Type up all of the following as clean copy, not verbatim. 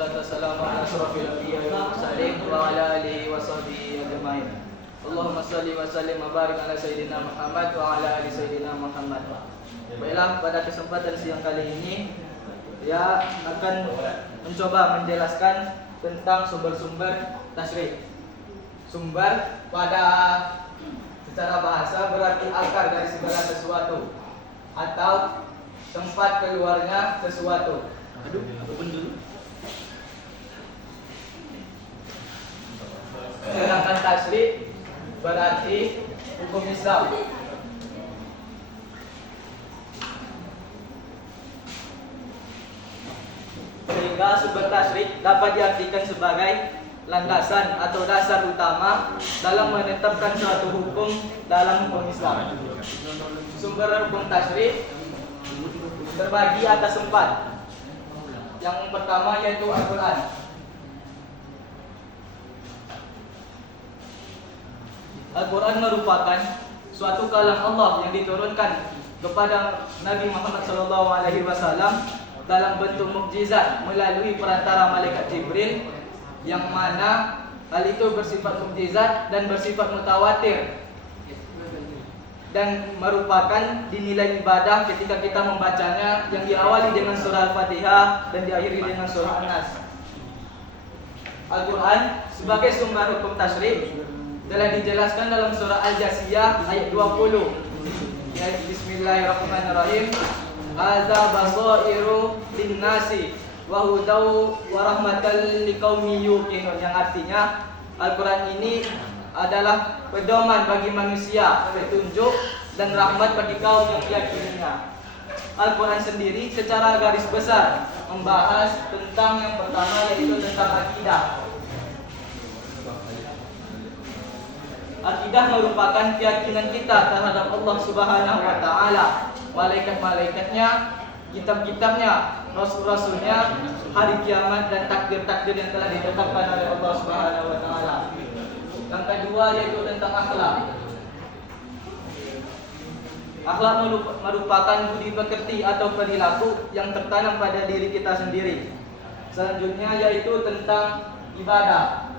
wassalatu wassalamu ala asyrafil anbiya'i wal mursalin wa ala alihi wa sahbihi ajma'in. Allahumma shalli wa sallim wa barik ala sayyidina Muhammad wa ala ali sayyidina Muhammad. Baiklah, pada kesempatan siang kali ini ya akan mencoba menjelaskan tentang sumber-sumber tasyrih. Sumber pada secara bahasa berarti akar dari segala sesuatu atau tempat keluarnya sesuatu. Sedangkan tasyrih berarti hukum Islam. Sehingga sumber tasyrih dapat diartikan sebagai landasan atau dasar utama dalam menetapkan suatu hukum dalam hukum Islam. Sumber hukum tasyrih terbagi atas 4. Yang pertama yaitu Al-Quran. Al-Quran merupakan suatu kalam Allah yang diturunkan kepada Nabi Muhammad SAW dalam bentuk mukjizat melalui perantara malaikat Jibril, yang mana hal itu bersifat mukjizat dan bersifat mutawatir dan merupakan dinilai ibadah ketika kita membacanya, yang diawali dengan surah Al-Fatihah dan diakhiri dengan surah An-Nas. Al-Quran sebagai sumber hukum tasyrih telah dijelaskan dalam surah Al-Jasiyah ayat 20. Yaitu Bismillahirrahmanirrahim. Hadza basairu linnasi wa hudaw wa rahmatan liqaumin yuqinun, yang artinya Al-Quran ini adalah pedoman bagi manusia, petunjuk dan rahmat bagi kaum yang meyakininya. Al-Quran sendiri secara garis besar membahas tentang yang pertama yaitu tentang akidah. Akidah merupakan keyakinan kita terhadap Allah Subhanahu wa taala, malaikat-malaikatnya, kitab-kitabnya, rasul-rasulnya, hari kiamat dan takdir-takdir yang telah ditetapkan oleh Allah Subhanahu wa taala. Yang kedua yaitu tentang akhlak. Akhlak merupakan budi pekerti atau perilaku yang tertanam pada diri kita sendiri. Selanjutnya yaitu tentang ibadah.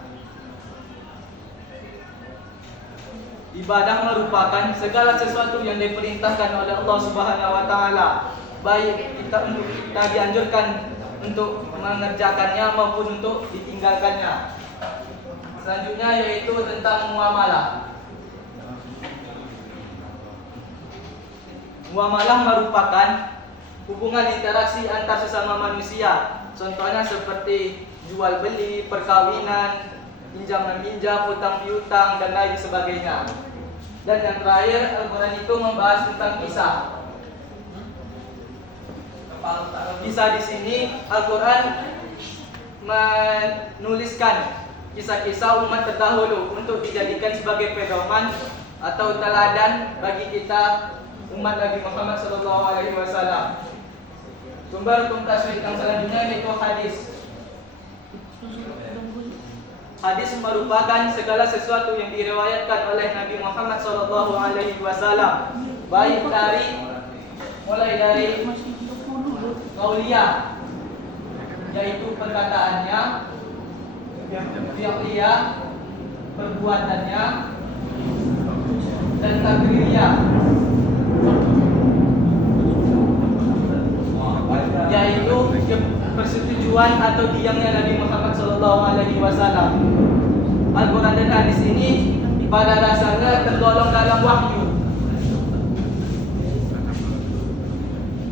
Ibadah merupakan segala sesuatu yang diperintahkan oleh Allah Subhanahu wa taala, baik kita dianjurkan untuk mengerjakannya maupun untuk ditinggalkannya. Selanjutnya yaitu tentang muamalah. Muamalah merupakan hubungan interaksi antar sesama manusia. Contohnya seperti jual beli, perkawinan, pinjam meminjam, utang piutang dan lain sebagainya. Dan yang terakhir, Al-Quran itu membahas tentang kisah. Kisah di sini Al-Quran menuliskan kisah-kisah umat terdahulu untuk dijadikan sebagai pedoman atau teladan bagi kita umat Nabi Muhammad SAW. Sumber hukum tasyrih yang selanjutnya yaitu hadis. Hadis merupakan segala sesuatu yang diriwayatkan oleh Nabi Muhammad SAW, baik mulai dari qauliyah, yaitu perkataannya, fi'liyah, perbuatannya, dan takririyah, yaitu persetujuan atau diamnya Nabi Muhammad SAW. Al-Quran dan hadis ini pada dasarnya tergolong dalam wahyu,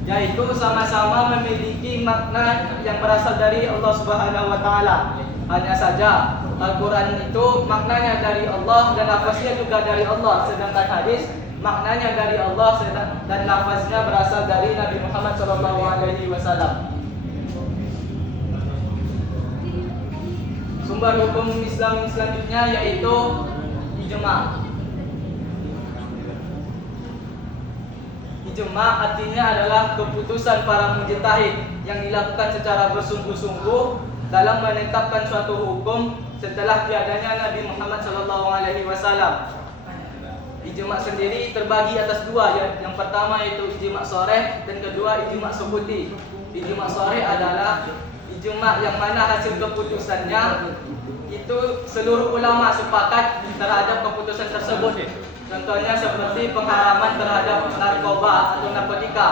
yaitu sama-sama memiliki makna yang berasal dari Allah Subhanahu wa taala. Hanya saja Al-Quran itu maknanya dari Allah dan lafaznya juga dari Allah, sedangkan hadis maknanya dari Allah dan lafaznya berasal dari Nabi Muhammad SAW. Sumber hukum Islam selanjutnya yaitu ijma'. Ijma' artinya adalah keputusan para mujtahid yang dilakukan secara bersungguh-sungguh dalam menetapkan suatu hukum setelah tiadanya Nabi Muhammad SAW. Ijma' sendiri terbagi atas 2, yang pertama yaitu ijma' sharih dan kedua ijma' subuti. Ijma' sharih adalah ijma yang mana hasil keputusannya itu seluruh ulama sepakat terhadap keputusan tersebut. Contohnya seperti pengharaman terhadap narkoba atau narkotika.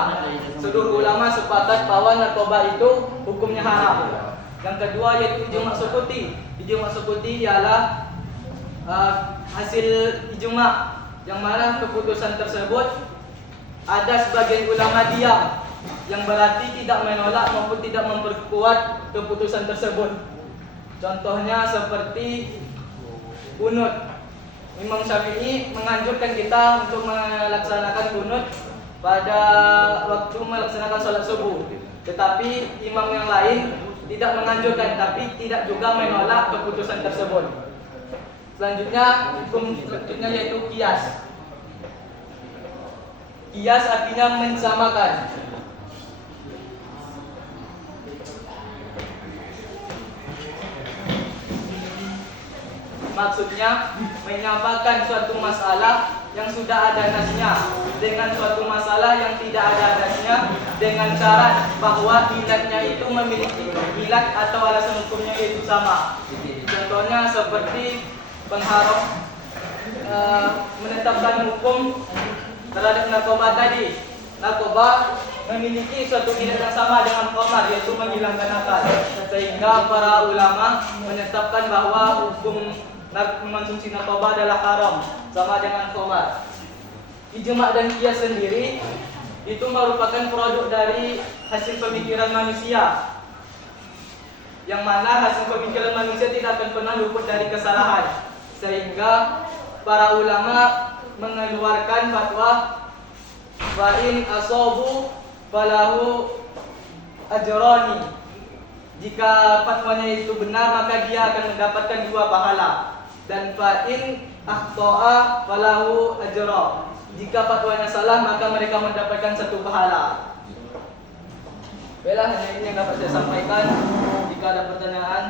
Seluruh ulama sepakat bahwa narkoba itu hukumnya haram. Yang kedua yaitu ijma sukuti. Ijma sukuti ialah hasil ijma yang mana keputusan tersebut ada sebagian ulama diam, yang berarti tidak menolak maupun tidak memperkuat keputusan tersebut. Contohnya seperti kunut. Imam Syafi'i menganjurkan kita untuk melaksanakan kunut pada waktu melaksanakan sholat subuh. Tetapi imam yang lain tidak menganjurkan, tapi tidak juga menolak keputusan tersebut. Selanjutnya, hukum selanjutnya yaitu qiyas. Qiyas artinya mensamakan. Maksudnya menyamakan suatu masalah yang sudah ada nasnya dengan suatu masalah yang tidak ada nasnya, dengan syarat bahwa ilatnya itu memiliki ilat atau alasan hukumnya itu sama. Contohnya seperti pengharam menetapkan hukum terhadap narkoba tadi. Narkoba memiliki suatu ilat yang sama dengan khamar, yaitu menghilangkan akal, sehingga para ulama menetapkan bahwa hukum mengonsumsi narkoba adalah haram, sama dengan khamar. Ijma dan qiyas sendiri itu merupakan produk dari hasil pemikiran manusia, yang mana hasil pemikiran manusia tidak akan pernah luput dari kesalahan, sehingga para ulama mengeluarkan fatwa wa in asabu falahu ajrani. Jika fatwanya itu benar, maka dia akan mendapatkan 2 pahala. Dan fa in akhta'a falahu ajra. Jika fatwanya salah, maka mereka mendapatkan 1 pahala. Baiklah, hanya ini yang dapat saya sampaikan. Jika ada pertanyaan,